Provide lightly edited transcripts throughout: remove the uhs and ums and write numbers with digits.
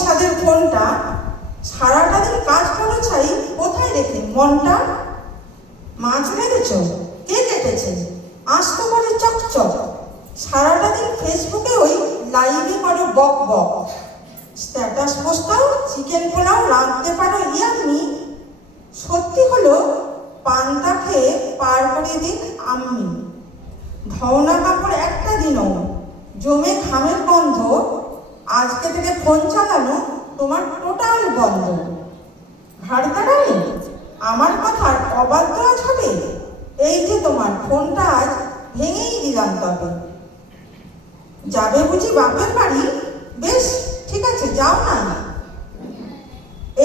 স্বাদের ফোনটা সারাটা দিন কাজ করো ছাই, কোথায় রেখে মনটা? মাছ রেখেছ? কে কেটেছে? আস্ত করে চকচক। সারাটা দিন ফেসবুকে ওই লাইভে করো বক বক। স্ট্যাটাস পোস্টাও চিকেন পোলাও রাঁধতে পারো ইয়াম্মি। সত্যি হলো পান্তা খেয়ে পার করে দিন আম্মি। ধওনা কাপড় একটা দিনও জমে ঘামের গন্ধ, আজকে থেকে ফোন চালানো তোমার টোটাল বন্ধ। ঘাড় দাঁড়ালে আমার কথার অবাধ্য আজ হবে, এই যে তোমার ফোনটা আজ ভেঙেই দিলাম তবে। যাবে বুঝি বাপের বাড়ি? বেশ ঠিক আছে, যাও না।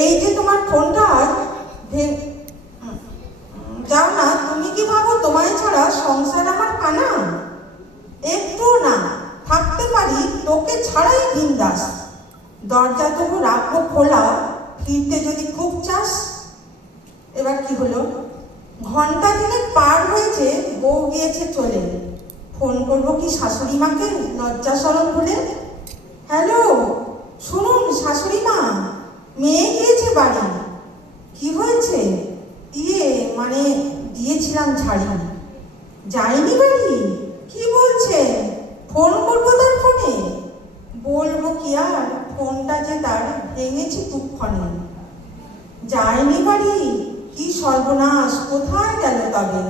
এই যে তোমার ফোনটা আজ যাও না। তুমি কি ভাবো তোমায় ছাড়া সংসার আমার কানা? একটু না, থাকতে পারি তোকে ছাড়াই বিন্দাস। দরজা তবু রাখবো খোলা, ফিরতে যদি খুব চাস। এবার কি হলো? ঘন্টা দিনে পার হয়েছে, বউ গিয়েছে চলে। ফোন করবো কি শাশুড়ি মাকে লজ্জা শরম ভুলে? হ্যালো, শুনুন শাশুড়ি মা, মেয়ে গিয়েছে বাড়ি। কি হয়েছে? মানে দিয়েছিলাম ঝাড়ি। যায়নি বাড়ি? কি বলছে? ফোন করবো তার ফোনে? বলবো কি আর, ফোনটা যে তার ভেঙেছে তুক্ষণে। যায়নি বাড়ি? কি সর্বনাশ, কোথায় গেল তবে?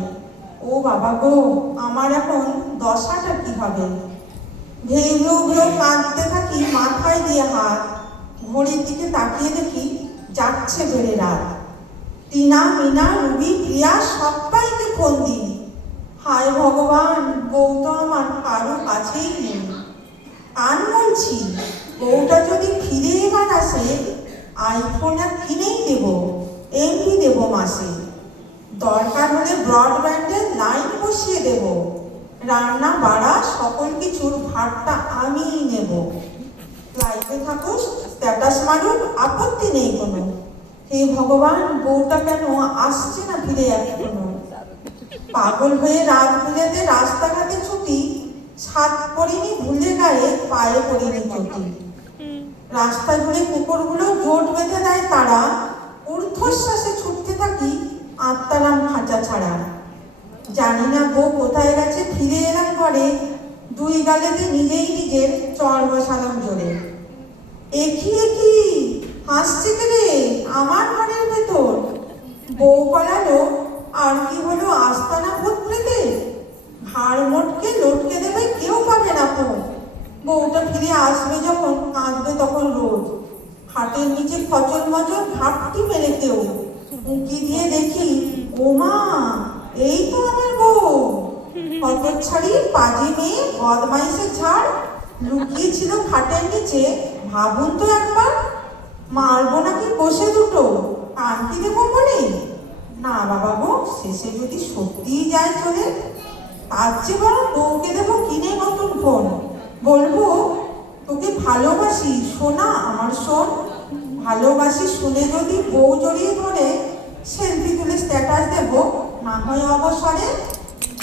ও বাবা গো, আমার এখন দশাটা কি হবে? ভেবলো কাঁদতে থাকি মাথায় দিয়ে হাত। ঘড়ির দিকে তাকিয়ে দেখি যাচ্ছে বেড়ে রাত। টিনা, মিনা, রুবি, প্রিয়া সবাইকে ফোন দিই। হায় ভগবান, বউ তো আমার কারো কাছেই নেই। কান বলছি, বউটা যদি ফিরে এবার আসে, আইফোন আর কিনেই দেব, এমনি দেব মাসে। দরকার হলে ব্রডব্যান্ডের লাইন বসিয়ে দেব। রান্না বাড়া সকল কিছুর ভারটা আমিই নেব। লাইফে থাকুস, স্ট্যাটাস মারুক, আপত্তি নেই কোনো। হে ভগবান, বউটা কেন আসছে না ফিরে এখনো? পাগল হয়ে রাত বিরেতে রাস্তাঘাটে ছুটি, ছাদ পড়িনি ভুলে গায়ে, পায়ে পড়িনি চটি। রাস্তা ঘুরে কুকুরগুলো জোট বেঁধে দেয় তারা, ঊর্ধ্বশ্বাসে ছুটতে থাকি আত্মারাম খাঁচা ছাড়া। জানি না বউ কোথায় গেছে, ফিরে এলাম ঘরে, দুই গালেতে নিজেই নিজের চর বসালাম জোরে। একই হাসছে কে রে আমার ঘরের ভেতর? বউ পালালো, আর কি হলো আস্তানা ভূত প্রেতে? ঘাড় মোটকে লটকে দেবে, কেউ পাবে না ফোন। বউটা ফিরে আসবে যখন, কাঁদবে তখন রোজ। হাটের নিচে ফচল মজল ঘাটতি মেরে কেউ। উঁকি দিয়ে দেখি, ও মা, এই তো আমার বউ। হতচ্ছাড়ি পাজি মেয়ে, বদমাইশের ঝাড়, লুকিয়েছিল খাটের নিচে। ভাবুন তো একবার, মারবো নাকি বসে দুটো, কানকি দেবো বলে? না বাবা গো, শেষে যদি সত্যিই যায় চলে, তার চেয়ে বরং বউকে দেবো কিনে নতুন ফোন। বলবো, তোকে ভালোবাসি সোনা আমার শোন। ভালোবাসি শুনে যদি বউ জড়িয়ে ধরে, সেলফি তুলে স্ট্যাটাস দেবো, না হয় অবসরে।